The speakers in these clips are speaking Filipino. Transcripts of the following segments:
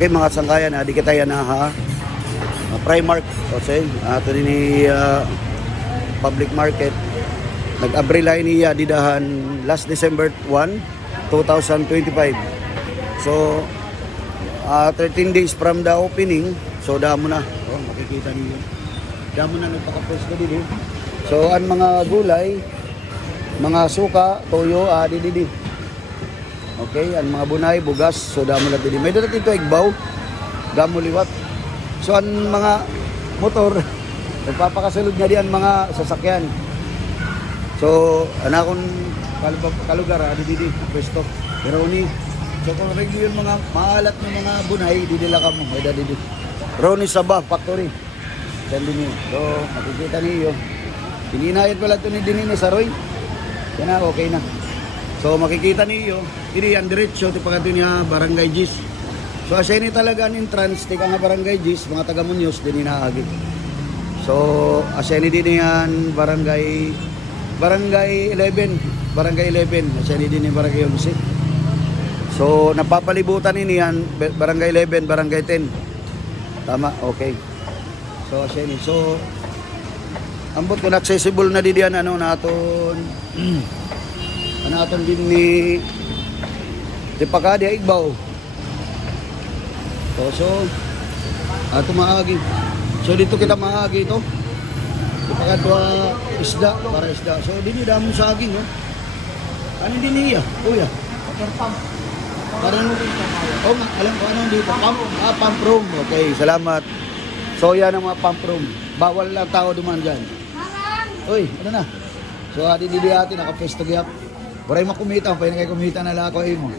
Okay mga sangkayan, di kita yan ha. Primark, okay. Ito din ni public market. Nag-abrilay niya didahan last December 1, 2025. So 13 days from the opening, so damo na. Oh, makikita niyo. Damo na nagpaka-pwesto din. So ang mga gulay, mga suka, toyo, didi. Okay, ang mga bunay, bugas, so damo na didi. May dito igbaw, damo liwat. So ang mga motor, nagpapakasulod nga diyan mga sasakyan. So anakon kalugar didi pwesto. Pero ni so kung regular yung mga maalat ng mga bunay, didila ka mo, may didi. Roni Sabah Factory. Yan din yun. So makikita niyo. Hininayad pala ito ni Dinini Saroy. Yan na, okay na. So makikita niyo, ini ang diretso ito pagkato niya Barangay Gis. So asya ini talaga ang entrance tika nga Barangay Gis, mga taga Muñoz din inaagi. So asya ini din yan Barangay 11, asya ini din yung Barangay 11. So napapalibutan ini yan Barangay 11, Barangay 10. Tama, okay. So asya ini. So ambot kung accessible na diyan ano naton aton din ni Tipakadi Igbaw. So ato maagi. So dito kita maagi ito. Tipakadwa isda para isda. So dini damo saging no. Ano din niya? Kuya. Pump. Parang alam ko ano dito pump room. Okay, salamat. So yan ang mga pump room. Bawal lang tao duman diyan. Uy, ano na? So adi ati naka-pesto gyap. Waray makumita, pwede kayo kumita na lang ako mo.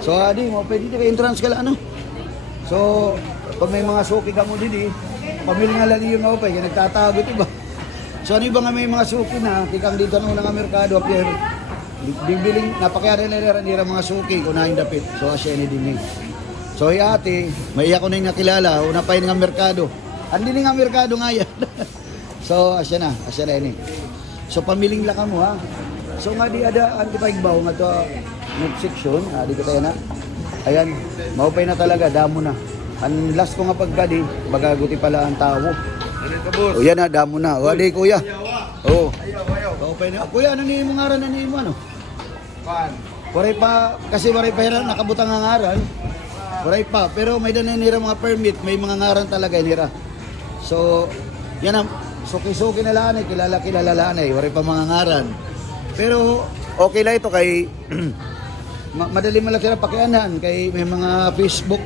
So adi mo, pwede kayo entrance ka lang ano. So pag may mga suki ka mo didi, pamili nga lang yung mga kaya nagtatago diba? So ano ba nga may mga suki na, kikang dito nung nga merkado, pero bibiling, napakayari nila mga suki, kunahin dapit. So asya ni din. So ate, may iya ko na yung nakilala, una pa yung nga merkado. Andi nga merkado nga yan. So asya na ini. So pamiling lang ka mo ha. So nga di ada ang Tipagbaw nga to section, di ko tayo na. Ayan, maupay na talaga, damo na. Ang last ko nga pagkadi, bagaguti pala ang tao. O yan na, damo na. O adi kuya. Oo. Maupay na. Kuya, ano ni mo ngaran na ni mo ano? Waray pa, kasi waray pa hira, nakabutang ang ngaran. Waray pa, pero may danan nira mga permit, may mga ngaran talaga nira. So, yan ang suki-suki na lang kilala lang waray pa mga ngaran. Pero okay lang ito kay madali malaki na pakianan kay may mga Facebook